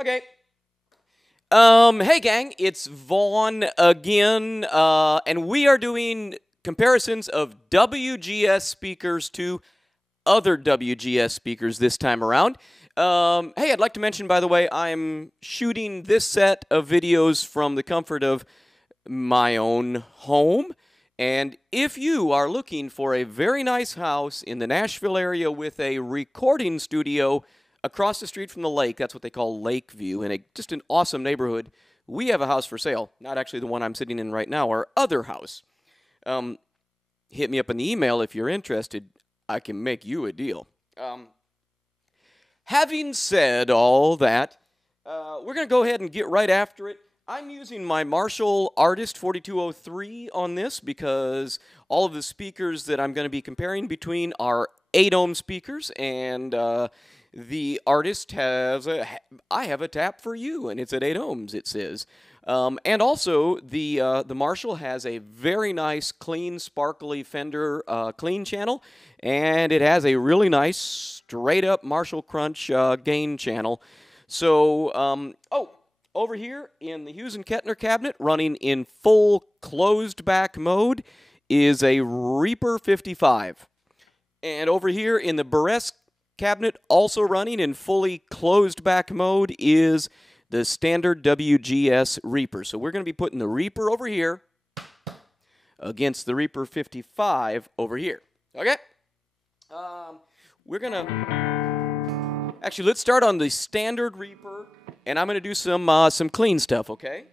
Okay. Hey gang, it's Vaughn again, and we are doing comparisons of WGS speakers to other WGS speakers this time around. Hey, I'd like to mention, by the way, I'm shooting this set of videos from the comfort of my own home. And if you are looking for a very nice house in the Nashville area with a recording studio across the street from the lake, that's what they call Lakeview, and just an awesome neighborhood, we have a house for sale. Not actually the one I'm sitting in right now, our other house. Hit me up in the email if you're interested. I can make you a deal. Having said all that, we're going to go ahead and get right after it. I'm using my Marshall Artist 4203 on this because all of the speakers that I'm going to be comparing between are 8-ohm speakers, and the Artist has I have a tap for you, and it's at 8 ohms, it says. And also, the Marshall has a very nice, clean, sparkly Fender clean channel, and it has a really nice, straight-up Marshall Crunch gain channel. So, over here in the Hughes & Kettner cabinet, running in full closed-back mode, is a Reaper 55. And over here in the Burresque cabinet, also running in fully closed-back mode, is the standard WGS Reaper. So we're going to be putting the Reaper over here against the Reaper 55 over here. Okay? We're going to... Actually, let's start on the standard Reaper, and I'm going to do some clean stuff, okay?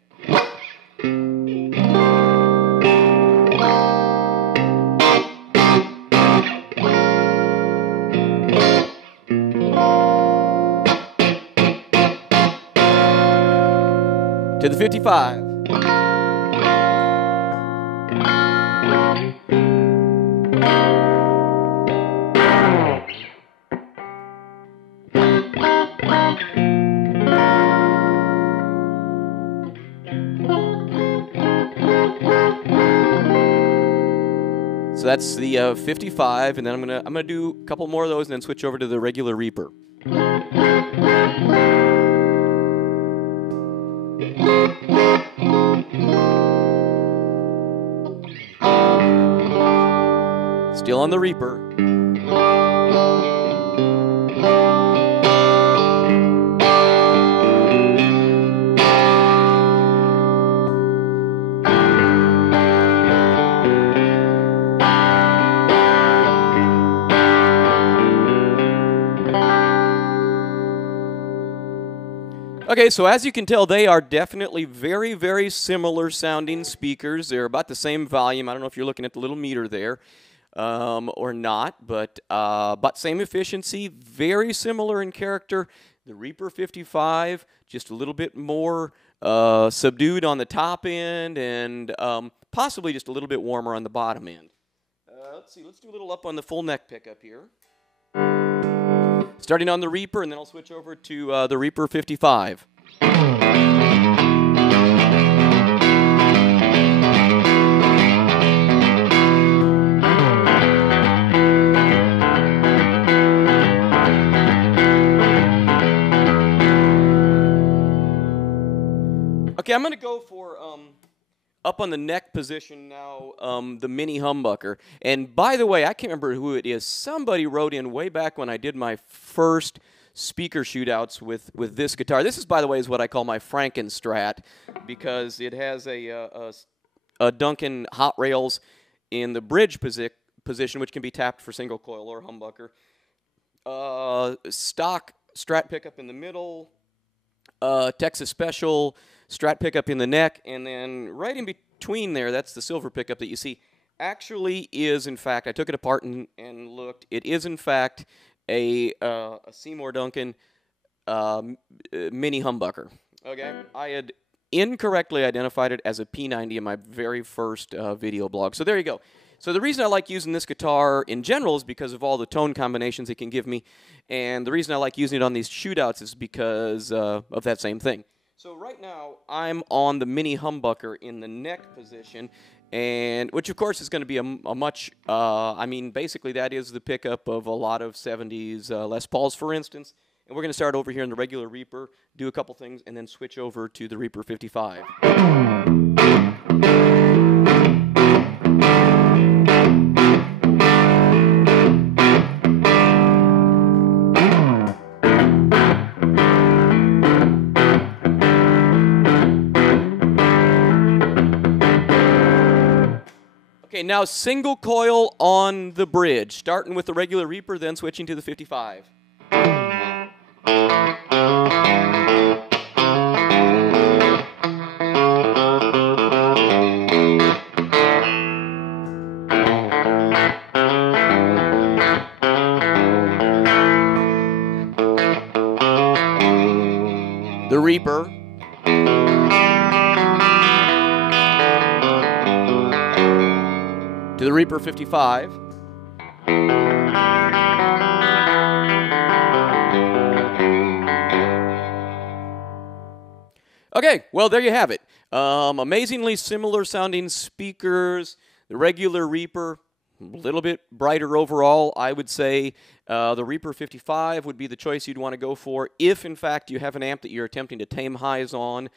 To the 55. So that's the 55, and then I'm gonna do a couple more of those and then switch over to the regular Reaper. Still on the Reaper. Okay, so as you can tell, they are definitely very, very similar sounding speakers. They're about the same volume. I don't know if you're looking at the little meter there or not, but about same efficiency, very similar in character. The Reaper 55, just a little bit more subdued on the top end and possibly just a little bit warmer on the bottom end. Let's see, let's do a little up on the full neck pickup here. Starting on the Reaper, and then I'll switch over to the Reaper 55. Okay, I'm going to go for up on the neck position now, the mini humbucker. And by the way, I can't remember who it is. Somebody wrote in way back when I did my first speaker shootouts with this guitar. This is, by the way, is what I call my Franken Strat, because it has a Duncan hot rails in the bridge position, which can be tapped for single coil or humbucker. Stock Strat pickup in the middle, Texas Special Strat pickup in the neck, and then right in between there, that's the silver pickup that you see, actually is, in fact, I took it apart and looked, it is, in fact, a Seymour Duncan mini humbucker. Okay, I had incorrectly identified it as a P90 in my very first video blog. So there you go. So the reason I like using this guitar in general is because of all the tone combinations it can give me, and the reason I like using it on these shootouts is because of that same thing. So right now, I'm on the mini humbucker in the neck position, and which of course is going to be a much, I mean, basically that is the pickup of a lot of 70s Les Pauls, for instance. And we're going to start over here in the regular Reaper, do a couple things, and then switch over to the Reaper 55. Okay, now single coil on the bridge, starting with the regular Reaper, then switching to the 55. The Reaper. To the Reaper 55. Okay, well, there you have it. Amazingly similar sounding speakers. The regular Reaper, a little bit brighter overall. I would say the Reaper 55 would be the choice you'd want to go for if, in fact, you have an amp that you're attempting to tame highs on,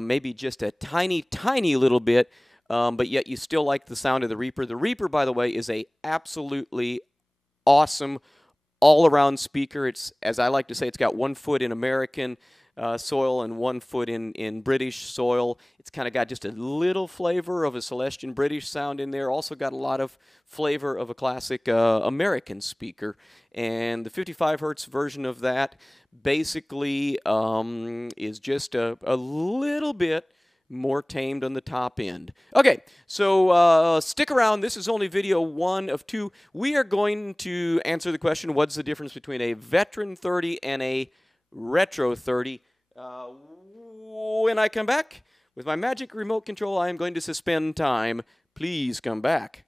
maybe just a tiny, tiny little bit. But yet you still like the sound of the Reaper. The Reaper, by the way, is a absolutely awesome all-around speaker. It's, as I like to say, it's got 1 foot in American soil and 1 foot in British soil. It's kind of got just a little flavor of a Celestian British sound in there. Also got a lot of flavor of a classic American speaker. And the 55 hertz version of that basically is just a little bit more tamed on the top end. Okay, so stick around. This is only video 1 of 2. We are going to answer the question, what's the difference between a veteran 30 and a retro 30? When I come back with my magic remote control, I am going to suspend time. Please come back.